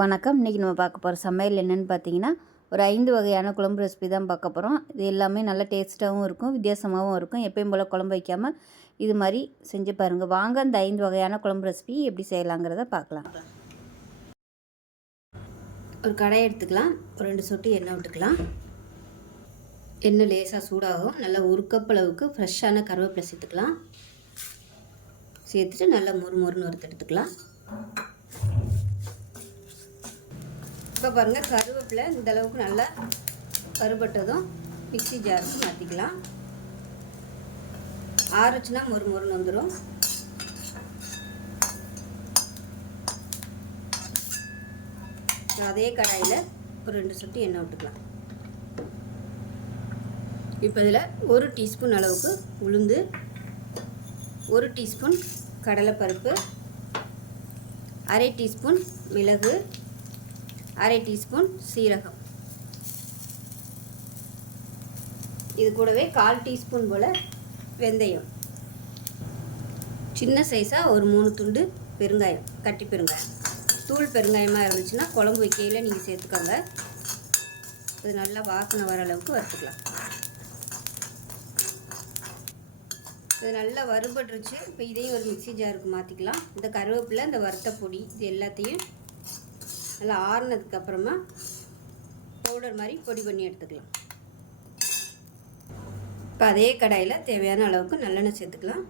வணக்கம். இன்றைக்கி நம்ம பார்க்க போகிற சமையல் என்னென்னு பார்த்தீங்கன்னா, ஒரு 5 வகையான குழம்பு ரெசிபி தான் பார்க்க போகிறோம். இது எல்லாமே நல்ல டேஸ்ட்டாகவும் இருக்கும், வித்தியாசமாகவும் இருக்கும். எப்பயும் போல் குழம்பு வைக்காமல் இது மாதிரி செஞ்சு பாருங்கள். வாங்க அந்த 5 வகையான குழம்பு ரெசிபி எப்படி செய்யலாங்கிறத பார்க்கலாம். ஒரு கடாய் எடுத்துக்கலாம். ஒரு 2 சொட்டு எண்ணெய் விட்டுக்கலாம். எண்ணெய் லேசாக சூடாகும். நல்லா ஒரு கப் அளவுக்கு ஃப்ரெஷ்ஷான கருவேப்பிலை சேர்த்துக்கலாம். சேர்த்துட்டு நல்லா மொறுன்னு வறுத்து எடுத்துக்கலாம். இப்போ பாருங்கள், கருவேப்பிலை இந்த அளவுக்கு நல்லா கருப்பட்டதும் மிக்ஸி ஜாருக்கு மாற்றிக்கலாம். ஆறுச்சுன்னா மொறுன்னு வந்துடும். அதே கடாயில் ஒரு 2 சொட்டு எண்ணெய் விட்டுக்கலாம். இப்போ இதில் 1 டீஸ்பூன் அளவுக்கு உளுந்து, 1 டீஸ்பூன் கடலைப்பருப்பு, 1/2 டீஸ்பூன் மிளகு, 1/2 டீஸ்பூன் சீரகம், இது கூடவே 1/4 டீஸ்பூன் போல் வெந்தயம், சின்ன சைஸாக ஒரு 3 துண்டு பெருங்காயம், கட்டி பெருங்காயம். தூள் பெருங்காயமாக இருந்துச்சுன்னா குழம்பு வைக்கையில் நீங்கள் சேர்த்துக்கோங்க. இது நல்லா வாசனை வர அளவுக்கு வறுத்துக்கலாம். இது நல்லா வறுபட்டுருச்சு. இப்போ இதையும் ஒரு மிக்ஸி ஜாருக்கு மாற்றிக்கலாம். இந்த கருவேப்பிலை, இந்த வறுத்த பொடி, இது எல்லாத்தையும் நல்லா ஆறுனதுக்கப்புறமா பவுடர் மாதிரி பொடி பண்ணி எடுத்துக்கலாம். இப்போ அதே கடாயில் தேவையான அளவுக்கு நல்லெண்ணெய் சேர்த்துக்கலாம்.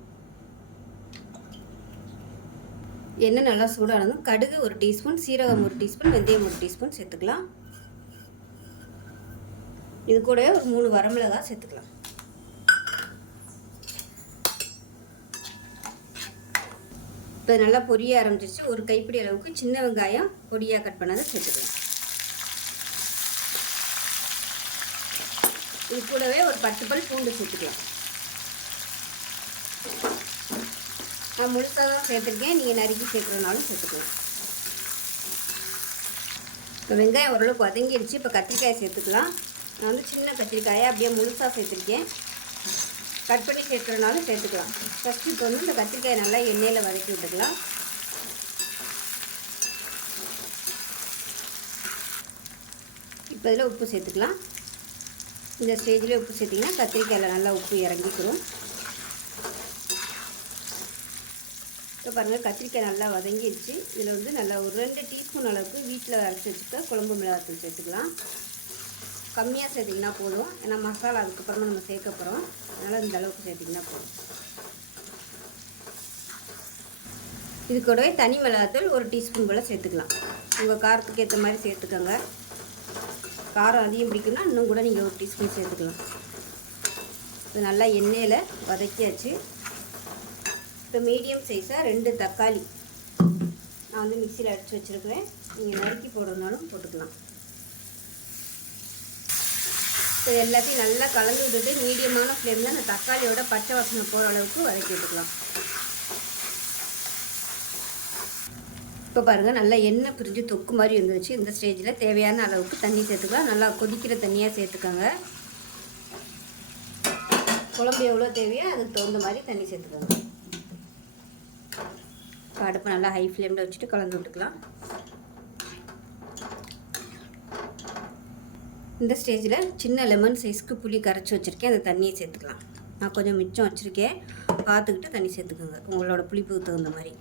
எண்ணெய் நல்லா சூடானதும் கடுகு 1 டீஸ்பூன், சீரகம் 1 டீஸ்பூன், வெந்தயம் 1 டீஸ்பூன் சேர்த்துக்கலாம். இது கூடவே ஒரு 3 வரமிளகாய் சேர்த்துக்கலாம். இப்போ நல்லா பொரிய ஆரம்பிச்சிருச்சு. ஒரு கைப்பிடி அளவுக்கு சின்ன வெங்காயம் பொடியாக கட் பண்ணதை சேர்த்துக்கலாம். இது கூடவே ஒரு 10 பல் பூண்டு சேர்த்துக்கலாம். நான் முழுசாக தான் சேர்த்துருக்கேன், நீங்கள் நறுக்கி சேர்க்குறதுனாலும் சேர்த்துக்கலாம். இப்போ வெங்காயம் ஓரளவுக்கு வதங்கிடுச்சு. இப்போ கத்திரிக்காயை சேர்த்துக்கலாம். நான் வந்து சின்ன கத்திரிக்காயை அப்படியே முழுசாக சேர்த்துருக்கேன். கட் பண்ணி சேர்க்குறதுனாலும் சேர்த்துக்கலாம். ஃபஸ்ட்டு இப்போ வந்து இந்த கத்திரிக்காயை நல்லா எண்ணெயில் வதக்கி விட்டுக்கலாம். இப்போ இதில் உப்பு சேர்த்துக்கலாம். இந்த ஸ்டேஜில் உப்பு சேர்த்திங்கன்னா கத்திரிக்காயில் நல்லா உப்பு இறங்கிக்கிறோம். இப்போ பாருங்கள், கத்திரிக்காய் நல்லா வதங்கிடுச்சு. இதில் வந்து நல்லா ஒரு 2 டீஸ்பூன் அளவுக்கு வீட்டில் அரைச்சி வச்சுக்க குழம்பு மிளகாத்தூள் சேர்த்துக்கலாம். கம்மியாக சேர்த்திங்கன்னா போதும், ஏன்னா மசாலா அதுக்கப்புறமா நம்ம சேர்க்க போகிறோம். அதனால் இந்த அளவுக்கு சேர்த்திங்கன்னா போதும். இது கூடவே தனி மிளகாத்தூள் 1 டீஸ்பூன் போல் சேர்த்துக்கலாம். உங்கள் காரத்துக்கு ஏற்ற மாதிரி சேர்த்துக்கோங்க. காரம் அதிகம் பிடிக்குன்னா இன்னும் கூட நீங்கள் 1 டீஸ்பூன் சேர்த்துக்கலாம். இது நல்லா எண்ணெயில் வதக்கியாச்சு. இப்போ மீடியம் சைஸாக 2 தக்காளி நான் வந்து மிக்சியில் அடித்து வச்சுருக்கிறேன். நீங்கள் நறுக்கி போடுறதுனாலும் போட்டுக்கலாம். இப்போ எல்லாத்தையும் நல்லா கலந்து விட்டுட்டு மீடியமான ஃப்ளேமில் அந்த தக்காளியோட பச்சை வாசனை போகிற அளவுக்கு வதக்கி விட்டுக்கலாம். இப்போ பாருங்கள், நல்லா எண்ணெய் பிரிஞ்சு தொக்கு மாதிரி வந்துருச்சு. இந்த ஸ்டேஜில் தேவையான அளவுக்கு தண்ணி சேர்த்துக்கலாம். நல்லா கொதிக்கிற தண்ணியாக சேர்த்துக்கோங்க. குழம்பு எவ்வளோ தேவையோ அதுக்கு தகுந்த மாதிரி தண்ணி சேர்த்துக்கோங்க. இப்போ அடுப்பு நல்லா ஹை ஃப்ளேமில் வச்சுட்டு கலந்து விட்டுக்கலாம். இந்த ஸ்டேஜில் சின்ன லெமன் சைஸ்க்கு புளி கரைச்சி வச்சுருக்கேன். அந்த தண்ணியை சேர்த்துக்கலாம். நான் கொஞ்சம் மிச்சம் வச்சுருக்கேன், பார்த்துக்கிட்டு தண்ணி சேர்த்துக்கோங்க உங்களோட புளிப்புக்கு தகுந்த மாதிரி.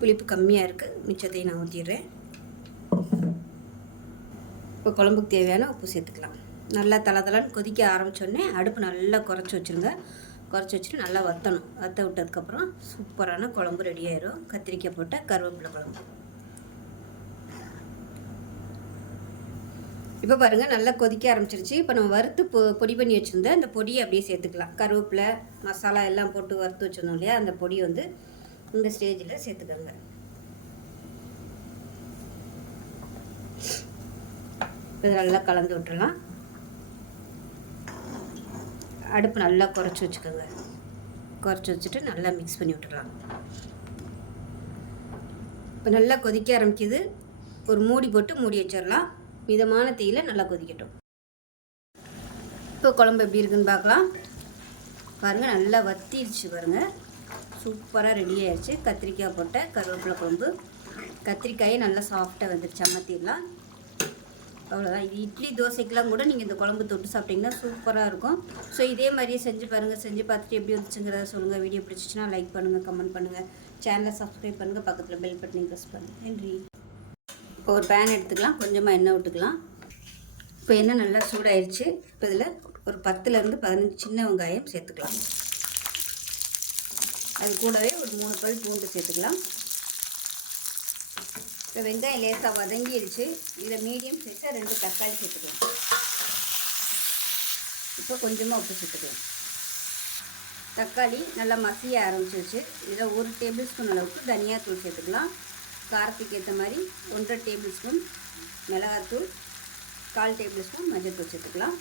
புளிப்பு கம்மியாக இருக்குது, மிச்சத்தையும் நான் ஊற்றிடுறேன். இப்போ குழம்புக்கு தேவையான உப்பு சேர்த்துக்கலாம். நல்லா தளன்னு கொதிக்க ஆரம்பித்தோடனே அடுப்பு நல்லா குறைச்சி வச்சுருங்க. குறைச்சி வச்சுட்டு நல்லா வற்றணும். வற்ற விட்டதுக்கப்புறம் சூப்பரான குழம்பு ரெடி ஆயிடும். கத்திரிக்காய் போட்ட கருவேப்பிலை குழம்பு. இப்போ பாருங்கள், நல்லா கொதிக்க ஆரம்பிச்சிருச்சு. இப்போ நம்ம வறுத்து பொடி பண்ணி வச்சுருந்த அந்த பொடியை அப்படியே சேர்த்துக்கலாம். கருவேப்பிலை மசாலா எல்லாம் போட்டு வறுத்து வச்சுருந்தோம் இல்லையா, அந்த பொடி வந்து இந்த ஸ்டேஜில் சேர்த்துக்கோங்க. இப்போ நல்லா கலந்து விட்டுடலாம். அடுப்பு நல்லா குறைச்சி வச்சுக்கோங்க. குறைச்சி வச்சுட்டு நல்லா மிக்ஸ் பண்ணி விட்டுடலாம். இப்போ நல்லா கொதிக்க ஆரம்பிக்குது. ஒரு மூடி போட்டு மூடி வச்சிடலாம். மிதமான தீயில் நல்லா கொதிக்கட்டும். இப்போ குழம்பு எப்படி இருக்குன்னு பார்க்கலாம். பாருங்கள், நல்லா வத்திடுச்சு பாருங்கள். சூப்பராக ரெடி ஆயிடுச்சு கத்திரிக்காய் போட்ட கருவேப்பிலை குழம்பு. கத்திரிக்காயை நல்லா சாஃப்டாக வந்துருச்சு, அமர்த்திடலாம். அவ்வளோதான். இது இட்லி தோசைக்கெலாம் கூட நீங்கள் இந்த குழம்பு தொட்டு சாப்பிட்டிங்கன்னா சூப்பராக இருக்கும். ஸோ இதே மாதிரியே செஞ்சு பாருங்கள். செஞ்சு பார்த்துட்டு எப்படி வந்துச்சுங்கிறத சொல்லுங்கள். வீடியோ பிடிச்சிச்சின்னா லைக் பண்ணுங்கள், கமெண்ட் பண்ணுங்கள், சேனலை சப்ஸ்கிரைப் பண்ணுங்கள், பக்கத்தில் பெல் பட்டனையும் ப்ரெஸ் பண்ணுங்கள். நன்றி. இப்போ ஒரு பேன் எடுத்துக்கலாம், கொஞ்சமாக எண்ணெய் விட்டுக்கலாம். இப்போ எண்ணெய் நல்லா சூடாயிருச்சு. இப்போ இதில் ஒரு 10லேருந்து 15 சின்ன வெங்காயம் சேர்த்துக்கலாம். அது கூடவே ஒரு 3 பல் பூண்டு சேர்த்துக்கலாம். இப்போ வெங்காயம் லேசாக வதங்கிடுச்சு. இதில் மீடியம் சைஸாக 2 தக்காளி சேர்த்துக்கலாம். இப்போ கொஞ்சமாக உப்பு சேர்த்துக்கலாம். தக்காளி நல்லா மசிய ஆரம்பிச்சிருச்சு. இதில் 1 டேபிள் ஸ்பூன் அளவுக்கு தனியாத்தூள் சேர்த்துக்கலாம். காரத்துக்கு ஏற்ற மாதிரி 1.5 டேபிள் ஸ்பூன் மிளகாத்தூள், 1/4 டேபிள் ஸ்பூன் மஞ்சள்தூள் சேர்த்துக்கலாம்.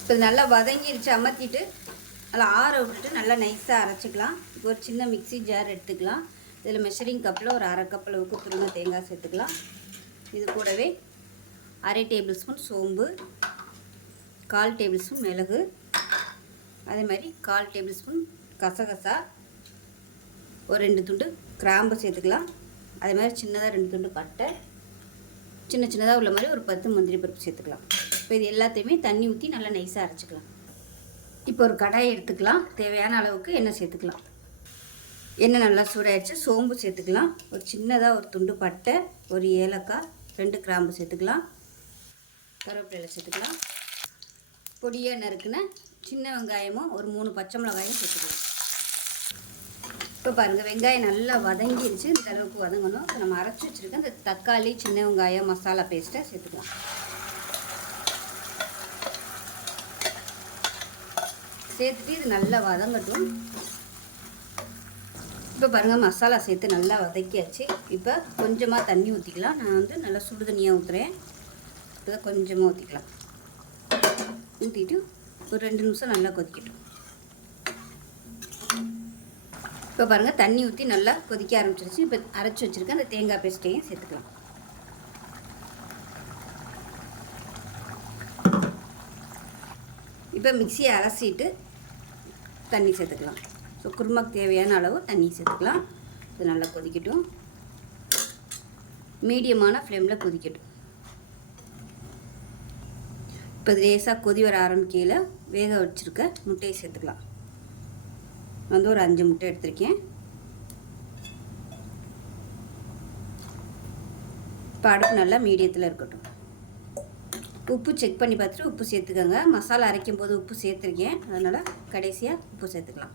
இப்போ நல்லா வதங்கிடுச்சு. அமர்த்திட்டு நல்லா ஆற விட்டுட்டு நல்லா நைஸாக அரைச்சிக்கலாம். இப்போ ஒரு சின்ன மிக்ஸி ஜார் எடுத்துக்கலாம். இதில் மெஷரிங் கப்பில் ஒரு 1/2 கப் அளவுக்கு துருவ தேங்காய் சேர்த்துக்கலாம். இது கூடவே 1/2 டேபிள் ஸ்பூன் சோம்பு, 1/4 டேபிள் ஸ்பூன் மிளகு, அதே மாதிரி 1/4 டேபிள் ஸ்பூன் கசகசா, ஒரு 2 துண்டு கிராம்பு சேர்த்துக்கலாம். அதே மாதிரி சின்னதாக 2 துண்டு பட்டை, சின்ன சின்னதாக உள்ள மாதிரி ஒரு 10 முந்திரி பருப்பு சேர்த்துக்கலாம். இப்போ இது எல்லாத்தையுமே தண்ணி ஊற்றி நல்லா நைஸாக அரைச்சிக்கலாம். இப்போ ஒரு கடாயை எடுத்துக்கலாம். தேவையான அளவுக்கு எண்ணெய் சேர்த்துக்கலாம். எண்ணெய் நல்லா சூடாயிடுச்சு. சோம்பு சேர்த்துக்கலாம். ஒரு சின்னதாக ஒரு துண்டு பட்டை, ஒரு ஏலக்காய், 2 கிராம்பு சேர்த்துக்கலாம். கருவேப்பிலை சேர்த்துக்கலாம். பொடியாக நறுக்குன சின்ன வெங்காயமும் ஒரு 3 பச்சை மிளகாயும் சேர்த்துக்கலாம். இப்போ பாருங்கள், வெங்காயம் நல்லா வதங்கிடுச்சு. இந்த அளவுக்கு வதங்கணும். இப்போ நம்ம அரைச்சி வச்சுருக்க இந்த தக்காளி, சின்ன வெங்காயம், மசாலா பேஸ்ட்டை சேர்த்துக்கலாம். சேர்த்துட்டு இது நல்லா வதங்கட்டும். இப்போ பாருங்கள், மசாலா சேர்த்து நல்லா வதக்கியாச்சு. இப்போ கொஞ்சமாக தண்ணி ஊற்றிக்கலாம். நான் வந்து நல்லா சுடு தண்ணியாக ஊற்றுறேன். இப்போ கொஞ்சமாக ஊற்றிக்கலாம். ஊற்றிட்டு ஒரு 2 நிமிஷம் நல்லா கொதிக்கட்டும். இப்போ பாருங்கள், தண்ணி ஊற்றி நல்லா கொதிக்க ஆரம்பிச்சிருச்சு. இப்போ அரைச்சி வச்சுருக்க அந்த தேங்காய் பேஸ்ட்டையும் சேர்த்துக்கலாம். இப்போ மிக்சியை அலசிட்டு தண்ணி சேர்த்துக்கலாம். ஸோ குருமாக்கு தேவையான அளவு தண்ணி சேர்த்துக்கலாம். இது நல்லா கொதிக்கட்டும். மீடியமான ஃப்ளேமில் கொதிக்கட்டும். இப்போ இது லேசாக கொதி வர ஆரம்பிக்கையில் வேக வச்சுருக்க முட்டையை சேர்த்துக்கலாம். நான் வந்து ஒரு 5 முட்டை எடுத்திருக்கேன். இப்போ அடுப்பு நல்லா மீடியத்தில் இருக்கட்டும். உப்பு செக் பண்ணி பார்த்துட்டு உப்பு சேர்த்துக்கோங்க. மசாலா அரைக்கும் போது உப்பு சேர்த்துருக்கேன், அதனால் கடைசியாக உப்பு சேர்த்துக்கலாம்.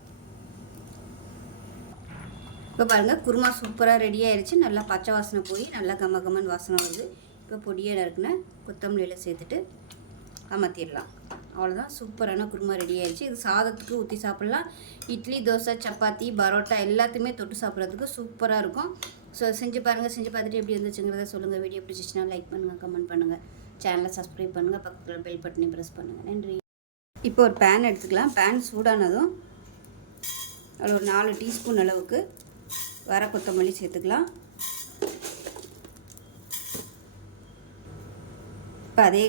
இப்போ பாருங்கள், குருமா சூப்பராக ரெடி ஆயிடுச்சு. நல்லா பச்சை வாசனை போய் நல்லா கமகமன் வாசனை வருது. இப்போ பொடியாக நறுக்குன கொத்தமல்லியில் சேர்த்துட்டு அமர்த்திடலாம். அவ்வளோதான், சூப்பரான குருமா ரெடி ஆயிடுச்சு. இது சாதத்துக்கு ஊற்றி சாப்பிட்லாம். இட்லி, தோசை, சப்பாத்தி, பரோட்டா எல்லாத்தையுமே தொட்டு சாப்பிட்றதுக்கு சூப்பராக இருக்கும். ஸோ செஞ்சு பாருங்கள். செஞ்சு பார்த்துட்டு எப்படி இருந்துச்சுங்கிறத சொல்லுங்கள். வீடியோ பிடிச்சிச்சின்னா லைக் பண்ணுங்கள், கமெண்ட் பண்ணுங்கள், சேனலை சப்ஸ்கிரைப் பண்ணுங்கள், பக்கத்தில் பெல் பட்டனையும் ப்ரெஸ் பண்ணுங்கள். நன்றி. இப்போ ஒரு பேன் எடுத்துக்கலாம். பேன் சூடானதும் அதில் ஒரு 4 டீஸ்பூன் அளவுக்கு வர கொத்தமல்லி சேர்த்துக்கலாம். இப்போ அதே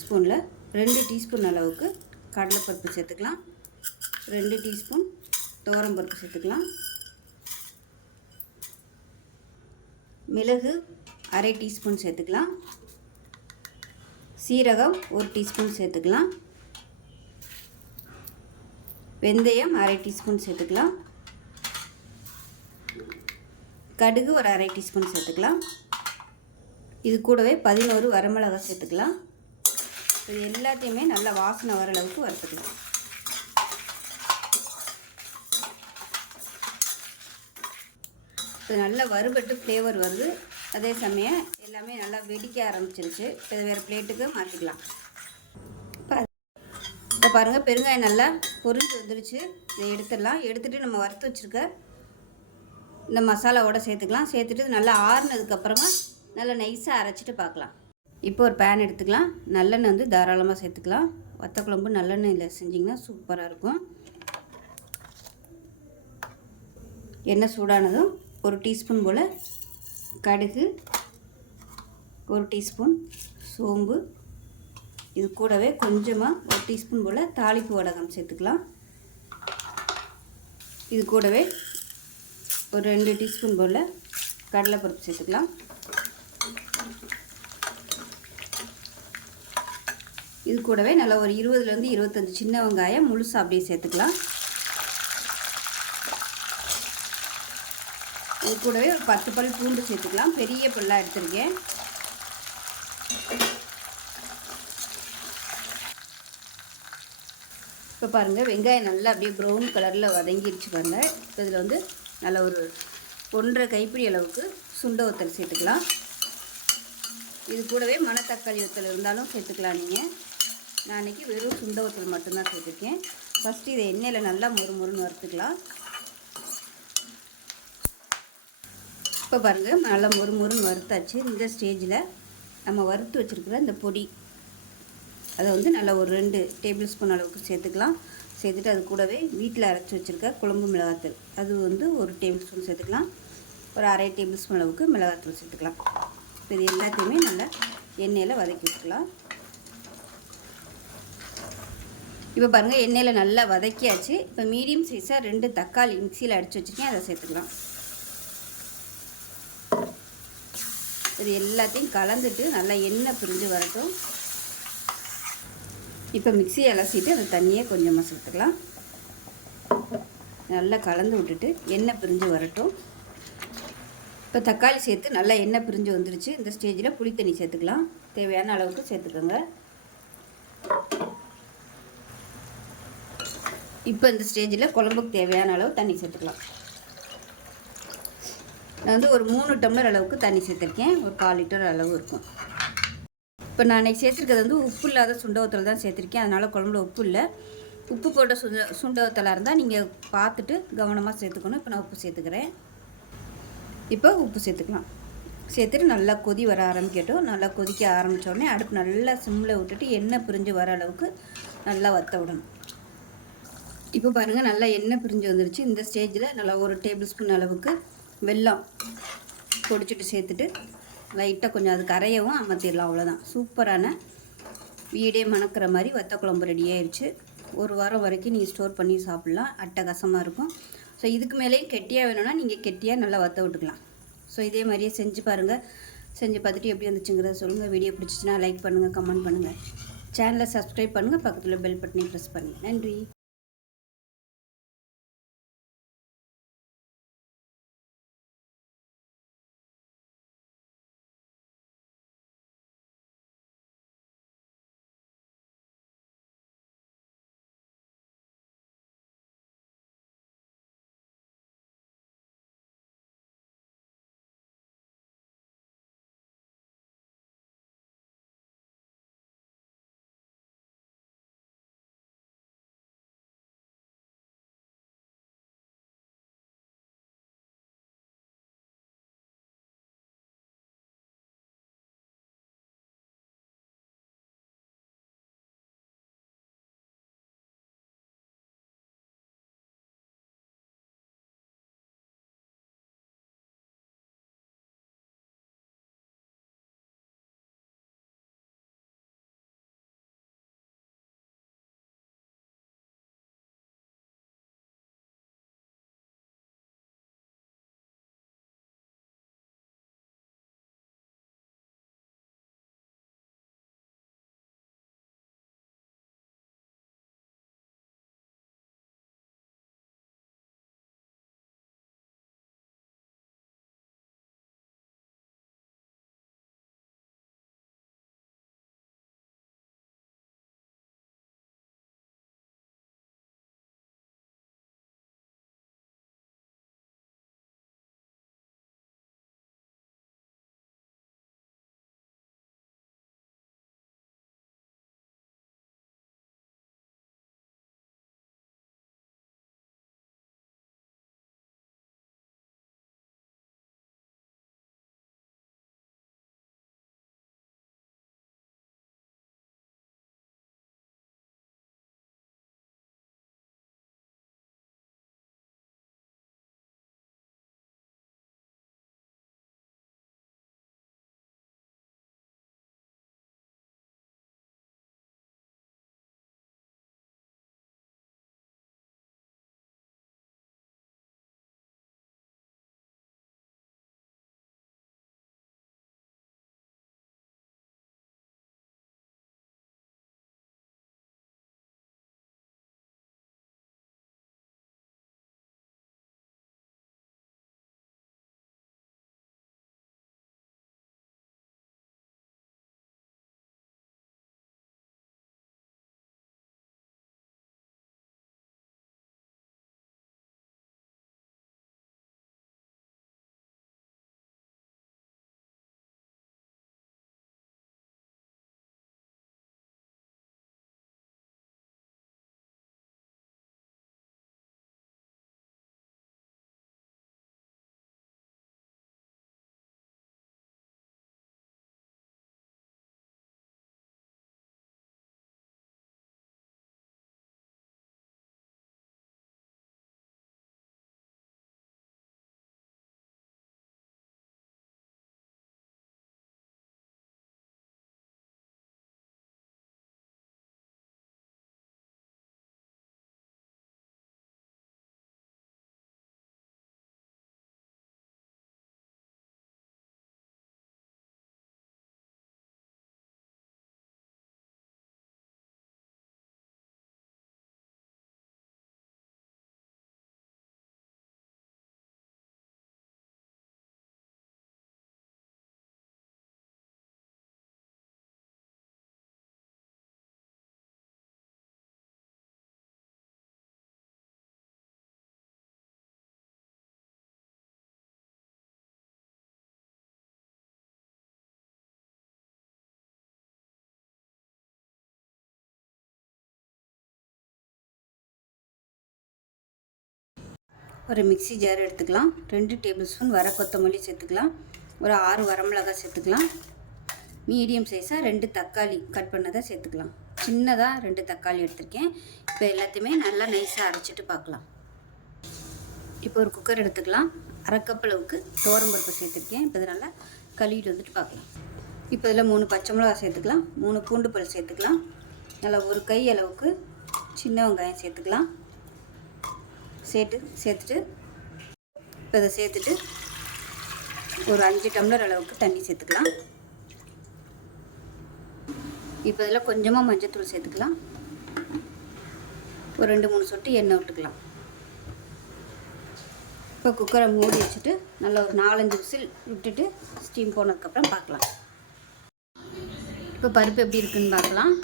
ஸ்பூனில் 2 டீஸ்பூன் அளவுக்கு கடலைப்பருப்பு சேர்த்துக்கலாம். 2 டீஸ்பூன் துவரம்பருப்பு சேர்த்துக்கலாம். மிளகு 1/2 டீஸ்பூன் சேர்த்துக்கலாம். சீரகம் 1 டீஸ்பூன் சேர்த்துக்கலாம். வெந்தயம் 1/2 டீஸ்பூன் சேர்த்துக்கலாம். கடுகு ஒரு 1/2 டீஸ்பூன் சேர்த்துக்கலாம். இது கூடவே 11 வரமிளகாய் சேர்த்துக்கலாம். இது எல்லாத்தையுமே நல்லா வாசனை வர அளவுக்கு வறுத்துக்கலாம். இது நல்லா வறுபட்டு ஃப்ளேவர் வருது. அதே சமயம் எல்லாமே நல்லா வெடிக்க ஆரம்பிச்சிருச்சு. இப்போ வேறு பிளேட்டுக்கு மாற்றிக்கலாம். இப்போ பாருங்கள், பெருங்காயம் நல்லா பொரிஞ்சு வந்துருச்சு. இதை எடுத்துடலாம். எடுத்துகிட்டு நம்ம வறுத்து வச்சுருக்க இந்த மசாலாவோட சேர்த்துக்கலாம். சேர்த்துட்டு நல்லா ஆறுனதுக்கப்புறமா நல்லா நைஸாக அரைச்சிட்டு பார்க்கலாம். இப்போ ஒரு பேன் எடுத்துக்கலாம். நல்லெண்ணெய் வந்து தாராளமாக சேர்த்துக்கலாம். வத்த குழம்பு நல்லெண்ணெயில் செஞ்சிங்கன்னா சூப்பராக இருக்கும். எண்ணெய் சூடானதும் 1 டீஸ்பூன் போல் கடுகு, 1 டீஸ்பூன் சோம்பு, இது கூடவே கொஞ்சமாக 1 டீஸ்பூன் போல் தாளிப்பு வடகம் சேர்த்துக்கலாம். இது கூடவே ஒரு 2 டீஸ்பூன் போல் கடலைப்பருப்பு சேர்த்துக்கலாம். இது கூடவே நல்லா ஒரு 20லேருந்து 25 சின்ன வெங்காயம் முழுசாக அப்படியே சேர்த்துக்கலாம். இது கூடவே ஒரு 10 பல் பூண்டு சேர்த்துக்கலாம். பெரிய பல்லாக எடுத்துருக்கேன். இப்போ பாருங்கள், வெங்காயம் நல்லா அப்படியே ப்ரௌன் கலரில் வதங்கிடுச்சு பாருங்கள். இப்போ இதில் வந்து நல்ல ஒரு 1.5 கைப்பிடி அளவுக்கு சுண்டை வத்தல் சேர்த்துக்கலாம். இது கூடவே மணத்தக்காளி வத்தல் இருந்தாலும் சேர்த்துக்கலாம் நீங்கள். நான் அன்றைக்கி வெறும் சுண்டை வத்தல் மட்டும்தான் சேர்த்துருக்கேன். ஃபஸ்ட்டு இதை எண்ணெயில் நல்லா மொறுமொறுன்னு வறுத்துக்கலாம். இப்போ பாருங்கள், நல்லா மொறுமொறுன்னு வறுத்தாச்சு. இந்த ஸ்டேஜில் நம்ம வறுத்து வச்சுருக்கிற இந்த பொடி அதை வந்து நல்லா ஒரு 2 டேபிள் ஸ்பூன் அளவுக்கு சேர்த்துக்கலாம். சேர்த்துட்டு அது கூடவே வீட்டில் அரைச்சி வச்சுருக்க குழம்பு மிளகாத்தூள் அது வந்து ஒரு டேபிள் ஸ்பூன் சேர்த்துக்கலாம். ஒரு அரை டேபிள் ஸ்பூன் அளவுக்கு மிளகாத்தூள் சேர்த்துக்கலாம். இப்போ இது எல்லாத்தையுமே நல்லா எண்ணெயில் வதக்கி வச்சுக்கலாம். இப்போ பாருங்கள், எண்ணெயில் நல்லா வதக்கியாச்சு. இப்போ மீடியம் சைஸாக 2 தக்காளி மிக்சியில் அடித்து வச்சுருக்கேன், அதை சேர்த்துக்கலாம். இது எல்லாத்தையும் கலந்துட்டு நல்லா எண்ணெய் பிரிஞ்சு வரட்டும். இப்போ மிக்சியை அலசிட்டு அந்த தண்ணியை கொஞ்சமாக சேர்த்துக்கலாம். நல்லா கலந்து விட்டுட்டு எண்ணெய் பிரிஞ்சு வரட்டும். இப்போ தக்காளி சேர்த்து நல்லா எண்ணெய் பிரிஞ்சு வந்துருச்சு. இந்த ஸ்டேஜில் புளி தண்ணி சேர்த்துக்கலாம். தேவையான அளவுக்கு சேர்த்துக்கோங்க. இப்போ இந்த ஸ்டேஜில் குழம்புக்கு தேவையான அளவு தண்ணி சேர்த்துக்கலாம். நான் வந்து ஒரு 3 டம்ளர் அளவுக்கு தண்ணி சேர்த்துருக்கேன். ஒரு 1/4 லிட்டர் அளவு இருக்கும். இப்போ நான் அன்றைக்கி சேர்த்துருக்கிறது வந்து உப்பு இல்லாத சுண்டை வத்தல் தான் சேர்த்துருக்கேன். அதனால் குழம்புல உப்பு இல்லை. உப்பு போட்ட சுண்டை வத்தலாக இருந்தால் நீங்கள் பார்த்துட்டு கவனமாக சேர்த்துக்கணும். இப்போ நான் உப்பு சேர்த்துக்கிறேன். இப்போ உப்பு சேர்த்துக்கலாம். சேர்த்துட்டு நல்லா கொதி வர ஆரம்பிக்கட்டும். நல்லா கொதிக்க ஆரம்பித்தோடனே அடுப்பு நல்லா சிம்மில் விட்டுட்டு எண்ணெய் பிரிஞ்சு வர அளவுக்கு நல்லா வற்ற விடணும். இப்போ பாருங்கள், நல்லா எண்ணெய் பிரிஞ்சு வந்துருச்சு. இந்த ஸ்டேஜில் நல்லா ஒரு டேபிள் ஸ்பூன் அளவுக்கு வெல்லம் பொடிச்சிட்டு சேர்த்துட்டு லைட்டாக கொஞ்சம் அது கரையவும் அமர்த்திடலாம். அவ்வளோதான். சூப்பரான வீடே மணக்கிற மாதிரி வத்த குழம்பு ரெடி ஆயிடுச்சு. 1 வாரம் வரைக்கும் நீங்கள் ஸ்டோர் பண்ணி சாப்பிட்லாம். அட்டகாசமாக இருக்கும். ஸோ இதுக்கு மேலேயும் கெட்டியாக வேணும்னா நீங்கள் கெட்டியாக நல்லா வற்ற விட்டுக்கலாம். ஸோ இதே மாதிரியே செஞ்சு பாருங்கள். செஞ்சு பார்த்துட்டு எப்படி வந்துச்சுங்கிறத சொல்லுங்கள். வீடியோ பிடிச்சிச்சின்னா லைக் பண்ணுங்கள், கமெண்ட் பண்ணுங்கள். சேனலை சப்ஸ்கிரைப் பண்ணுங்கள். பக்கத்தில் பெல் பட்டனை ப்ரெஸ் பண்ணுங்கள். நன்றி. ஒரு மிக்ஸி ஜார் எடுத்துக்கலாம். 2 டேபிள் ஸ்பூன் வர கொத்தமல்லி சேர்த்துக்கலாம். ஒரு 6 வரமிளகாய் சேர்த்துக்கலாம். மீடியம் சைஸாக 2 தக்காளி கட் பண்ணதை சேர்த்துக்கலாம். சின்னதாக 2 தக்காளி எடுத்திருக்கேன். இப்போ எல்லாத்தையுமே நல்லா நைஸாக அரைச்சிட்டு பார்க்கலாம். இப்போ ஒரு குக்கர் எடுத்துக்கலாம். 1/2 கப் அளவுக்கு துவரம்பருப்பு சேர்த்துருக்கேன். இப்போ இதை நல்லா கழுவிட்டு வந்துட்டு பார்க்கலாம். இப்போ இதில் 3 பச்சை மிளகா சேர்த்துக்கலாம். 3 பூண்டு பல் சேர்த்துக்கலாம். நல்லா ஒரு கை அளவுக்கு சின்ன வெங்காயம் சேர்த்துக்கலாம். சேர்த்துட்டு இப்போ இதை சேர்த்துட்டு ஒரு 5 டம்ளர் அளவுக்கு தண்ணி சேர்த்துக்கலாம். இப்போ இதில் கொஞ்சமாக மஞ்சள்தூள் சேர்த்துக்கலாம். ஒரு 2-3 சொட்டு எண்ணெய் விட்டுக்கலாம். இப்போ குக்கரை மூடி வச்சுட்டு நல்லா ஒரு 4-5 விசில் விட்டுட்டு ஸ்டீம் போனதுக்கப்புறம் பார்க்கலாம். இப்போ பருப்பு எப்படி இருக்குன்னு பார்க்கலாம்.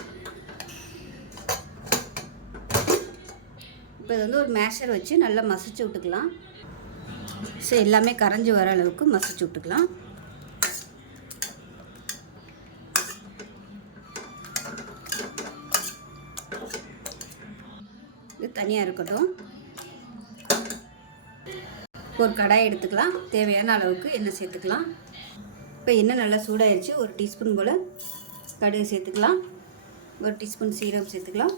இப்போ இது வந்து ஒரு மேஷர் வச்சு நல்லா மசிச்சு விட்டுக்கலாம். சரி, எல்லாமே கரைஞ்சி வர அளவுக்கு மசிச்சு விட்டுக்கலாம். இது தனியாக இருக்கட்டும். ஒரு கடாய் எடுத்துக்கலாம். தேவையான அளவுக்கு எண்ணெய் சேர்த்துக்கலாம். இப்போ எண்ணெய் நல்லா சூடாயிருச்சு. ஒரு டீஸ்பூன் போல் கடுகு சேர்த்துக்கலாம். ஒரு டீஸ்பூன் சீரகம் சேர்த்துக்கலாம்.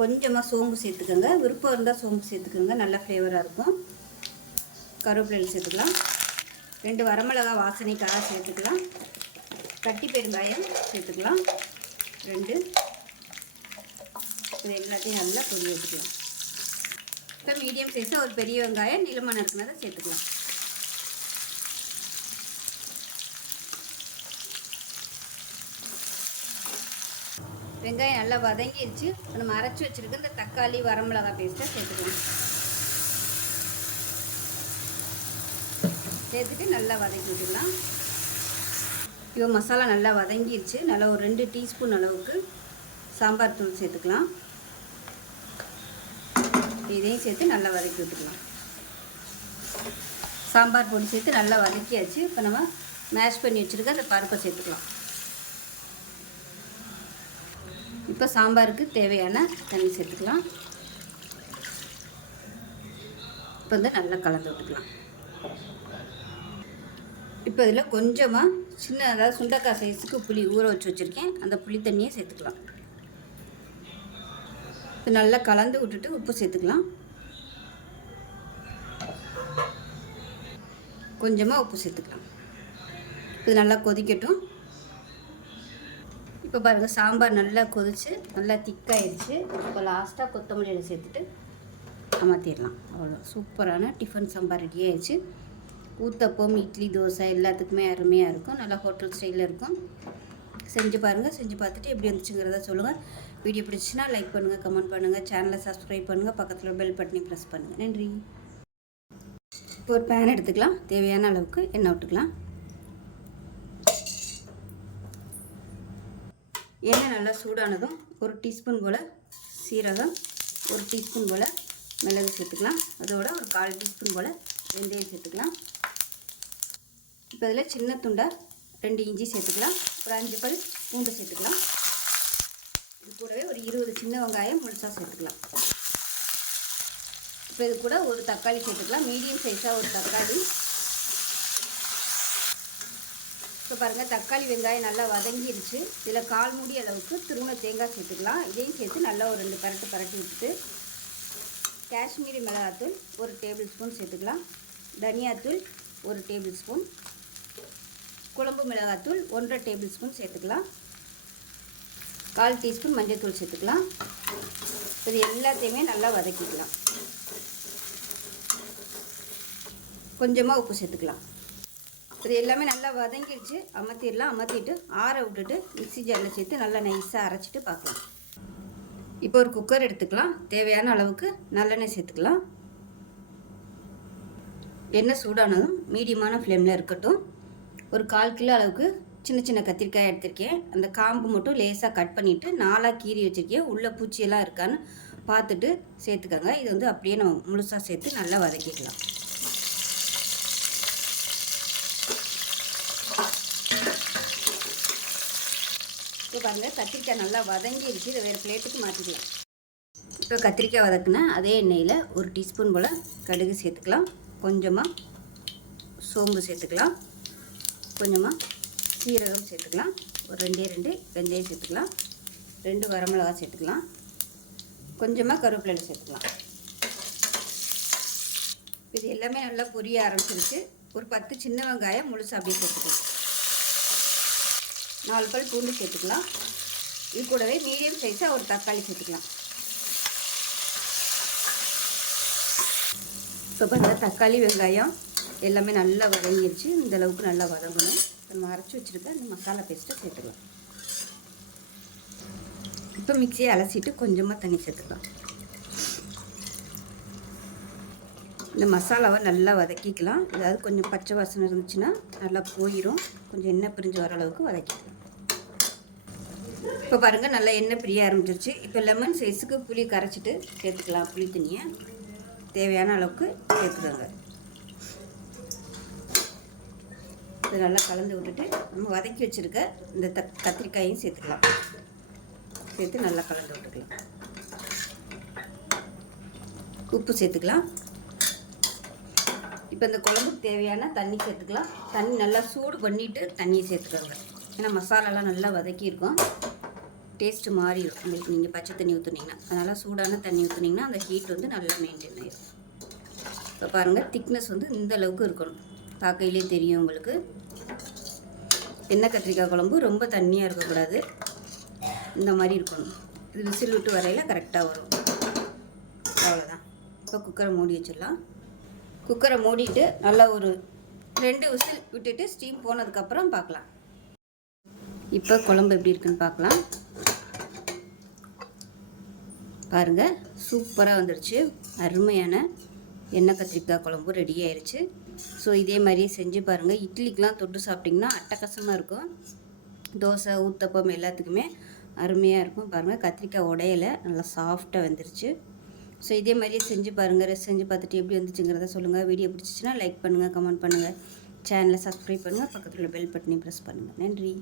கொஞ்சமாக சோம்பு சேர்த்துக்கோங்க. விருப்பம் இருந்தால் சோம்பு சேர்த்துக்கோங்க, நல்லா ஃப்ளேவராக இருக்கும். கருவேப்பிலை சேர்த்துக்கலாம். 2 வரமிளகா வாசனைக்காக சேர்த்துக்கலாம். கட்டி பெருங்காயம் சேர்த்துக்கலாம் 2. இது எல்லாத்தையும் நல்லா பொரிய வச்சுக்கலாம். இப்போ மீடியம் சைஸாக ஒரு பெரிய வெங்காயம் நீளமாக நறுக்குனதை சேர்த்துக்கலாம். வெங்காயம் நல்லா வதங்கிடுச்சு. நம்ம அரைச்சி வச்சுருக்க இந்த தக்காளி வரமிளகா பேஸ்ட்டை சேர்த்துக்கலாம். சேர்த்துட்டு நல்லா வதக்கி விட்டுக்கலாம். இப்போ மசாலா நல்லா வதங்கிடுச்சு. நல்லா ஒரு 2 டீஸ்பூன் அளவுக்கு சாம்பார் தூள் சேர்த்துக்கலாம். இதையும் சேர்த்து நல்லா வதக்கி விட்டுக்கலாம். சாம்பார் பொடி சேர்த்து நல்லா வதக்கியாச்சு. இப்போ நம்ம மேஷ் பண்ணி வச்சுருக்க அந்த பருப்பை சேர்த்துக்கலாம். இப்போ சாம்பாருக்கு தேவையான தண்ணி சேர்த்துக்கலாம். இப்போ வந்து நல்லா கலந்து விட்டுக்கலாம். இப்போ இதில் கொஞ்சமாக அதாவது சுண்டக்காய் சைஸுக்கு புளி ஊற வச்சு வச்சுருக்கேன். அந்த புளி தண்ணியை சேர்த்துக்கலாம். இப்போ நல்லா கலந்து விட்டுட்டு உப்பு சேர்த்துக்கலாம். கொஞ்சமாக உப்பு சேர்த்துக்கலாம். இது நல்லா கொதிக்கட்டும். இப்போ பாருங்கள், சாம்பார் நல்லா கொதிச்சு நல்லா திக்காயிடுச்சு. இப்போ லாஸ்ட்டாக கொத்தமல்லியில் சேர்த்துட்டு அமர்த்திடலாம். அவ்வளோ சூப்பரான டிஃபன் சாம்பார் ரெடி ஆயிடுச்சு. ஊத்தப்பம், இட்லி, தோசை எல்லாத்துக்குமே அருமையாக இருக்கும். நல்லா ஹோட்டல் ஸ்டைலில் இருக்கும். செஞ்சு பாருங்கள். செஞ்சு பார்த்துட்டு எப்படி வந்துச்சுங்கிறத சொல்லுங்கள். வீடியோ பிடிச்சின்னா லைக் பண்ணுங்கள், கமெண்ட் பண்ணுங்கள், சேனலை சப்ஸ்கிரைப் பண்ணுங்கள், பக்கத்தில் பெல் பட்டனை ப்ரெஸ் பண்ணுங்கள். நன்றி. இப்போ ஒரு பேன் எடுத்துக்கலாம். தேவையான அளவுக்கு எண்ணெய் விட்டுக்கலாம். எண்ணெய் நல்லா சூடானதும் ஒரு டீஸ்பூன் போல் சீரகம், ஒரு டீஸ்பூன் போல் மிளகு சேர்த்துக்கலாம். அதோட ஒரு 1/4 டீஸ்பூன் போல் வெந்தயம் சேர்த்துக்கலாம். இப்போ இதில் சின்ன துண்டாக 2 இஞ்சி சேர்த்துக்கலாம். ஒரு 5 பல் பூண்டு சேர்த்துக்கலாம். இது கூடவே ஒரு 20 சின்ன வெங்காயம் முழுசாக சேர்த்துக்கலாம். இப்போ இது கூட ஒரு தக்காளி சேர்த்துக்கலாம். மீடியம் சைஸாக ஒரு தக்காளி. இப்போ பாருங்கள், தக்காளி வெங்காயம் நல்லா வதங்கிடுச்சு. இதில் 1/4 மூடி அளவுக்கு திரும்ப தேங்காய் சேர்த்துக்கலாம். இதையும் சேர்த்து நல்லா ஒரு 2 பரட்டி விட்டுட்டு காஷ்மீரி மிளகாத்தூள் 1 டேபிள் ஸ்பூன் சேர்த்துக்கலாம். தனியாத்தூள் 1 டேபிள் ஸ்பூன், குழம்பு மிளகாத்தூள் 1/2 டேபிள் ஸ்பூன் சேர்த்துக்கலாம். 1/4 டீஸ்பூன் மஞ்சள் தூள் சேர்த்துக்கலாம். இது எல்லாத்தையுமே நல்லா வதக்கிக்கலாம். கொஞ்சமாக உப்பு சேர்த்துக்கலாம். இது எல்லாமே நல்லா வதங்கிடுச்சு. அமர்த்திடலாம். அமர்த்திட்டு ஆற விட்டுட்டு மிக்ஸி ஜாரில் சேர்த்து நல்லா நைஸாக அரைச்சிட்டு பார்க்கலாம். இப்போ ஒரு குக்கர் எடுத்துக்கலாம். தேவையான அளவுக்கு நல்லெண்ணெய் சேர்த்துக்கலாம். எண்ணெய் சூடானதும் மீடியமான ஃப்ளேமில் இருக்கட்டும். ஒரு 1/4 கிலோ அளவுக்கு சின்ன சின்ன கத்திரிக்காய் எடுத்திருக்கேன். அந்த காம்பு மட்டும் லேசாக கட் பண்ணிவிட்டு 4ஆக கீறி வச்சுருக்கேன். உள்ளே பூச்சியெல்லாம் இருக்கான்னு பார்த்துட்டு சேர்த்துக்கோங்க. இது வந்து அப்படியே நம்ம முழுசாக சேர்த்து நல்லா வதக்கிக்கலாம். இப்போ பாருங்கள், கத்திரிக்காய் நல்லா வதங்கிடுச்சு. இதை வேறு பிளேட்டுக்கு மாற்றிக்கலாம். இப்போ கத்திரிக்காய் வதக்குனா அதே எண்ணெயில் ஒரு டீஸ்பூன் போல் கடுகு சேர்த்துக்கலாம், கொஞ்சமாக சோம்பு சேர்த்துக்கலாம், கொஞ்சமாக சீரகம் சேர்த்துக்கலாம், ஒரு 2 வெந்தயம் சேர்த்துக்கலாம், 2 வரமிளகா சேர்த்துக்கலாம், கொஞ்சமாக கருவேப்பிலை சேர்த்துக்கலாம். இது எல்லாமே நல்லா பொரிய ஆரம்பிச்சிருச்சு. ஒரு 10 சின்ன வெங்காயம் முழுசாக அப்படியே சேர்த்துக்கலாம், 4 பல் பூண்டு சேர்த்துக்கலாம். இது கூடவே மீடியம் சைஸாக ஒரு தக்காளி சேர்த்துக்கலாம். இப்போ பார்த்தா தக்காளி வெங்காயம் எல்லாமே நல்லா வதங்கிடுச்சு. இந்த அளவுக்கு நல்லா வதங்கணும். நம்ம அரைச்சி வச்சுருக்க இந்த மசாலா பேஸ்ட்டை சேர்த்துக்கலாம். இப்போ மிக்சியை அலசிட்டு கொஞ்சமாக தண்ணி சேர்த்துக்கலாம். இந்த மசாலாவை நல்லா வதக்கிக்கலாம். ஏதாவது கொஞ்சம் பச்சை வாசனை இருந்துச்சுன்னா நல்லா போயிடும். கொஞ்சம் எண்ணெய் பிரிஞ்சு வர அளவுக்கு வதக்கிக்கலாம். இப்போ பாருங்கள் நல்லா எண்ணெய் பிரிய ஆரம்பிச்சிருச்சு. இப்போ லெமன் சைஸுக்கு புளி கரைச்சிட்டு சேர்த்துக்கலாம். புளி தண்ணியை தேவையான அளவுக்கு சேர்த்துக்கோங்க. இது நல்லா கலந்து விட்டுட்டு நம்ம வதக்கி வச்சுருக்க இந்த கத்திரிக்காயையும் சேர்த்துக்கலாம். சேர்த்து நல்லா கலந்து விட்டுக்கலாம். உப்பு சேர்த்துக்கலாம். இப்போ இந்த குழம்புக்கு தேவையான தண்ணி சேர்த்துக்கலாம். தண்ணி நல்லா சூடு பண்ணிவிட்டு தண்ணியை சேர்த்துக்கோங்க. ஏன்னா மசாலாலாம் நல்லா வதக்கியிருக்கோம், டேஸ்ட்டு மாறிடும் உங்களுக்கு நீங்கள் பச்சை தண்ணி ஊற்றுனீங்கன்னா. அதனால் சூடான தண்ணி ஊற்றுனீங்கன்னா அந்த ஹீட் வந்து நல்லா மெயின்டைன் ஆகிடும். இப்போ பாருங்கள் திக்னஸ் வந்து இந்த அளவுக்கு இருக்கணும். பார்க்கையிலே தெரியும் உங்களுக்கு. எண்ணெய் கத்திரிக்காய் குழம்பு ரொம்ப தண்ணியாக இருக்கக்கூடாது, இந்த மாதிரி இருக்கணும். இது விசில் விட்டு வரையில் கரெக்டாக வரும். அவ்வளோதான். இப்போ குக்கரை மூடி வச்சிடலாம். குக்கரை மூடிட்டு நல்லா ஒரு 2 விசில் விட்டுட்டு ஸ்டீம் போனதுக்கப்புறம் பார்க்கலாம். இப்போ குழம்பு எப்படி இருக்குன்னு பார்க்கலாம். பாருங்கள் சூப்பராக வந்துடுச்சு. அருமையான எண்ணெய் கத்திரிக்காய் குழம்பு ரெடி ஆயிடுச்சு. ஸோ இதே மாதிரியே செஞ்சு பாருங்கள். இட்லிக்கெலாம் தொட்டு சாப்பிட்டிங்கன்னா அட்டகாசமாக இருக்கும். தோசை ஊத்தப்பம் எல்லாத்துக்குமே அருமையாக இருக்கும். பாருங்கள் கத்திரிக்காய் உடையலை நல்லா சாஃப்டாக வந்துருச்சு. ஸோ இதே மாதிரியே செஞ்சு பாருங்கள். ரெஸ்ட் செஞ்சு பார்த்துட்டு எப்படி வந்துச்சுங்கிறத சொல்லுங்கள். வீடியோ பிடிச்சிச்சின்னா லைக் பண்ணுங்கள், கமெண்ட் பண்ணுங்கள், சேனலை சப்ஸ்கிரைப் பண்ணுங்கள், பக்கத்தில் உள்ள பெல் பட்டனையும் ப்ரெஸ் பண்ணுங்கள். நன்றி.